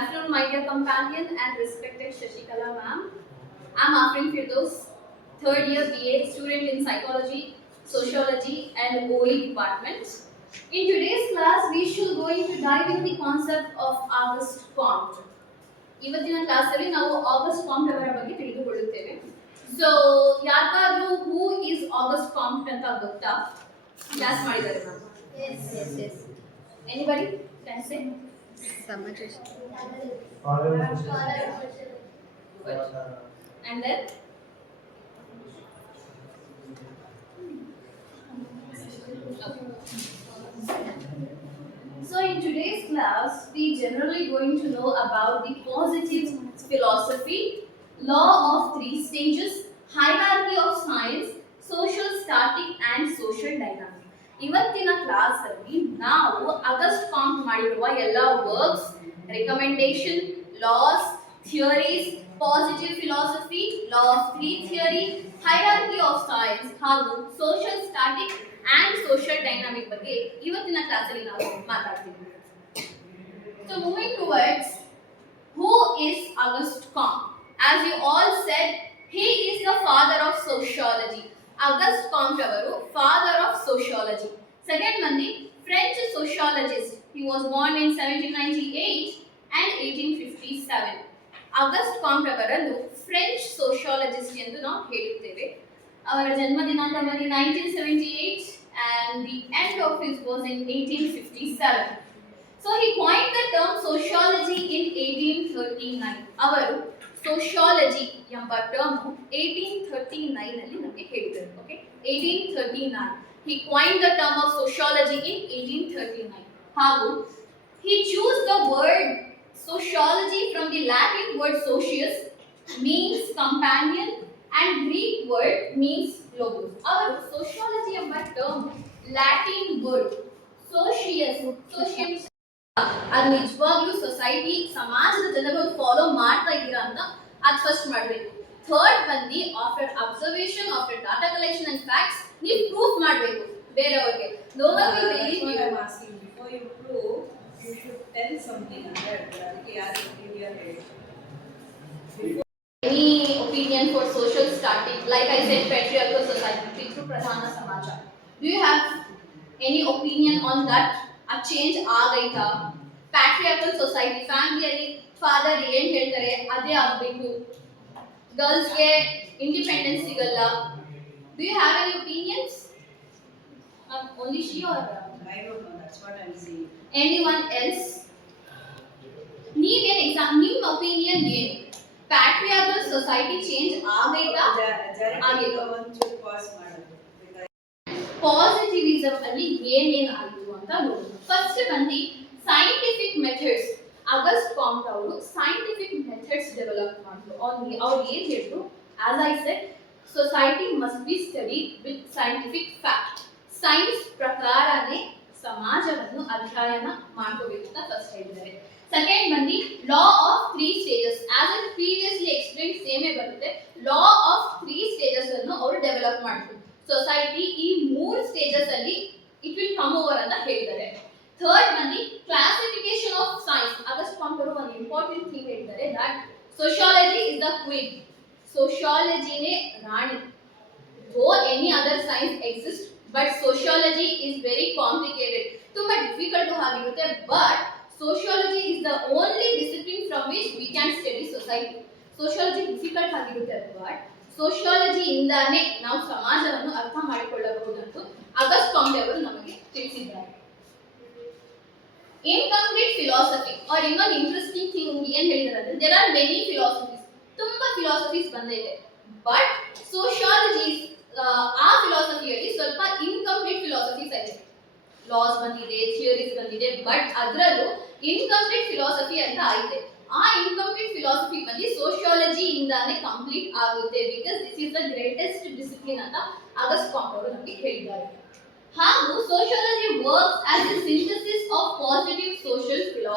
afternoon, my dear companion and respected Shashikala ma'am. I'm Afrin Firdaus, third year BA student in psychology, sociology, and OE department. In today's class, we should going to dive into the concept of August Comte. ಇವತ್ತಿನ ಕ್ಲಾಸಲ್ಲಿ ನಾವು Auguste can't ಅವರ ಬಗ್ಗೆ ತಿಳಿದುಕೊಳ್ಳುತ್ತೇವೆ. ಸೊ ಯಾರಿಗಾದ್ರೂ who is August can't ಅಂತ ಗೊತ್ತಾ? ಕ್ಲಾಸ್ ಮಾಡಿದ್ದಾರೆ ನಾವು. Yes. Anybody can say? Samajesh. Good. And then? Okay. So in today's class, we generally going to know about the positive philosophy, law of three stages, hierarchy of science, social static and social dynamic. ಇವತ್ತಿನ class ಅಲ್ಲಿ ನಾವು Auguste Comte ಮಾಡಿರುವ ಎಲ್ಲ works, recommendation, laws, theories, positive philosophy, law of three theory, hierarchy of science ಹಾಗೂ social static and social dynamic ಬಗ್ಗೆ ಇವತ್ತಿನ ಕ್ಲಾಸಲ್ಲಿ ನಾವು ಮಾತಾಡ್ತೀವಿ. So moving towards who is Auguste Comte? As you all said, he is the father of sociology. Auguste Comte avaru father of sociology. Second one, the French sociologist. He was born in 1798 and 1857. Auguste Comte avarannu French sociologist ಎಂದು ನಾವು ಹೇಳುತ್ತೇವೆ. ಅವರ ಜನ್ಮ ದಿನಾಂಕ ಬಂದು 1978 and the end of his was in 1857. So he coined the term sociology in 1839. ಅವರು sociology ಎಂಬ ಟರ್ಮ್ 1839 ಅಲ್ಲಿ ನಮಗೆ ಹೇಳಿದರು. ಓಕೆ, 1839 he coined the term of sociology in 1839. ಹಾಗೂ he chose the word sociology from the Latin word socius means companion and Greek word means logos. ಅವರು sociology ಎಂಬ term Latin word socius ಅದು ನಿಜವಾಗ್ಲೂ ಸೊಸೈಟಿ ಸಮಾಜದ ಜನಗಳು ಫಾಲೋ ಮಾಡ್ತಾ ಇದ್ದೀರಾ ಅಂತ ಅದು ಫಸ್ಟ್ ಮಾಡಬೇಕು. ಥರ್ಡ್ ಬಂದು after observation, after data collection and facts ನೀವು ಪ್ರೂಫ್ ಮಾಡಬೇಕು ಬೇರೆಯವರಿಗೆ. No one will believe you. I'm asking, before you prove, you should tell something about ಅದಕ್ಕೆ ಯಾರು opinion ಹೇಳಿ. Any opinion for social static, like I said, patriarchal society, ಪಿತೃ ಪ್ರಧಾನ ಸಮಾಜ. Do you have any opinion on that? ಆ change ಆಗೈತಾ? Patriarchal society, ಫ್ಯಾಮಿಲಿಯಲ್ಲಿ father ಏನ್ ಹೇಳ್ತಾರೆ ಅದೇ ಆಗಬೇಕು, ಗರ್ಲ್ಸ್ಗೆ ಇಂಡಿಪೆಂಡೆನ್ಸ್ ಸಿಗಲ್ಲ. Do you have any opinions? Only she are I don't know, that's what I'm saying. Anyone else? ನೀವೇನ್ ನಿಮ್ಮ ಒಪಿನಿಯನ್ ಏನು? ಪ್ಯಾಟ್ರಿಯಾರ್ಕಲ್ ಸೊಸೈಟಿ ಚೇಂಜ್ ಆಗೈತಾ? ಆಗಿಲ್ಲ. ಒಂಚೂರು ಪಾಸ್ ಮಾಡೋದು. ಪಾಸಿಟಿವಿಸಮ್ ಅಲ್ಲಿ ಏನೇನು ಆಯಿತು ಅಂತ ನೋಡೋಣ. ಫಸ್ಟ್ ಬಂದು ಸೈಂಟಿಫಿಕ್ ಮೆಥಡ್ಸ್. ಆಗಸ್ಟ್ ಕಾಂಟ್ ಅವರು ಸೈಂಟಿಫಿಕ್ ಮೆಥಡ್ಸ್ ಡೆವಲಪ್ ಮಾಡಿದ್ರು. ಅವ್ರು ಏನ್ ಹೇಳಿದ್ರು, as I said, society must be study with scientific fact. Science ಪ್ರಕಾರನೇ ಸಮಾಜವನ್ನು ಅಧ್ಯಯನ ಮಾಡ್ಕೋಬೇಕು ಅಂತ ಫಸ್ಟ್ ಹೇಳಿದ್ದಾರೆ. ಸೆಕೆಂಡ್ ಬಂದು law of three stages. As I previously explain ಸೇಮೇ ಬರುತ್ತೆ. ಲಾ ಆಫ್ ತ್ರೀ ಸ್ಟೇಜಸ್ ಅನ್ನು ಅವರು ಡೆವಲಪ್ ಮಾಡಿದ್ರು. ಸೊಸೈಟಿ ಈ ಮೂರು ಸ್ಟೇಜಸ್ ಅಲ್ಲಿ ಇಟ್ ವಿಲ್ ಕಮ್ ಓವರ್ ಅಂತ ಹೇಳಿದ್ದಾರೆ. ಥರ್ಡ್ ಬಂದು classification of science. Auguste Comte ಅವರು ಒಂದು ಇಂಪಾರ್ಟೆಂಟ್ ಥಿಂಗ್ ಹೇಳ್ತಾರೆ, that sociology is the queen. ಸೋಶಿಯಾಲಜಿನೇ ರಾಣಿ. Go any other science exist, but sociology is very complicated, ತುಂಬಾ ಡಿಫಿಕಲ್ಟ್ ಆಗಿರುತ್ತೆ. But sociology is the only discipline from which we can study society. Sociology difficult ಆಗಿರುತ್ತೆ, but sociology ಇಂದಾನೆ ನಾವು ಸಮಾಜವನ್ನು ಅರ್ಥ ಮಾಡಿಕೊಳ್ಳಬಹುದಂತೂ ಆಗಸ್ಟ್ ಕಾಂಟ್ ಅವರು ನಮಗೆ ತಿಳಿಸಿದ್ದಾರೆ. ಇನ್ಕಂಪ್ಲೀಟ್ ಫಿಲಾಸಫಿ ಆರ್ ಇನ್ನೊಂದು ಇಂಟ್ರೆಸ್ಟಿಂಗ್ ಥಿಂಗ್ ಏನ್ ಹೇಳಿದ್ದಾರೆ ಅಂದ್ರೆ, ದೇರ್ ಆರ್ ಮೆನಿ ಫಿಲಾಸಫೀಸ್, ತುಂಬಾ ಫಿಲಾಸಫೀಸ್ ಬಂದಿದೆ. ಬಟ್ ಸೋಶಿಯಾಲಜಿ ಆ ಫಿಲಾಸಫಿಯಲ್ಲಿ ಸ್ವಲ್ಪ ಇನ್ಕಂಪ್ಲೀಟ್ ಫಿಲಾಸಫೀಸ್ ಇದೆ. ಲಾಸ್ ಬಂದಿದೆ, ಥಿಯರೀಸ್ ಬಂದಿದೆ, ಬಟ್ ಅದರಲ್ಲೂ ಇನ್ಕಂಪ್ಲೀಟ್ ಫಿಲಾಸಫಿ ಅಂತ ಐತೆ. ಆ ಇನ್ಕಂಪ್ಲೀಟ್ ಫಿಲಾಸಫಿ ಬಂದು ಸೋಶಿಯಾಲಜಿ ಇಂದಾನೆ ಕಂಪ್ಲೀಟ್ ಆಗುತ್ತೆ. Because this is the greatest discipline ಅಂತ ಆಗಸ್ಟ್ ಕಾಂಟ್ ಅವರು ನಮಗೆ ಹೇಳಿದ್ದಾರೆ. ಹಾಗೂ sociology works as A synthesis of positive social philosophy.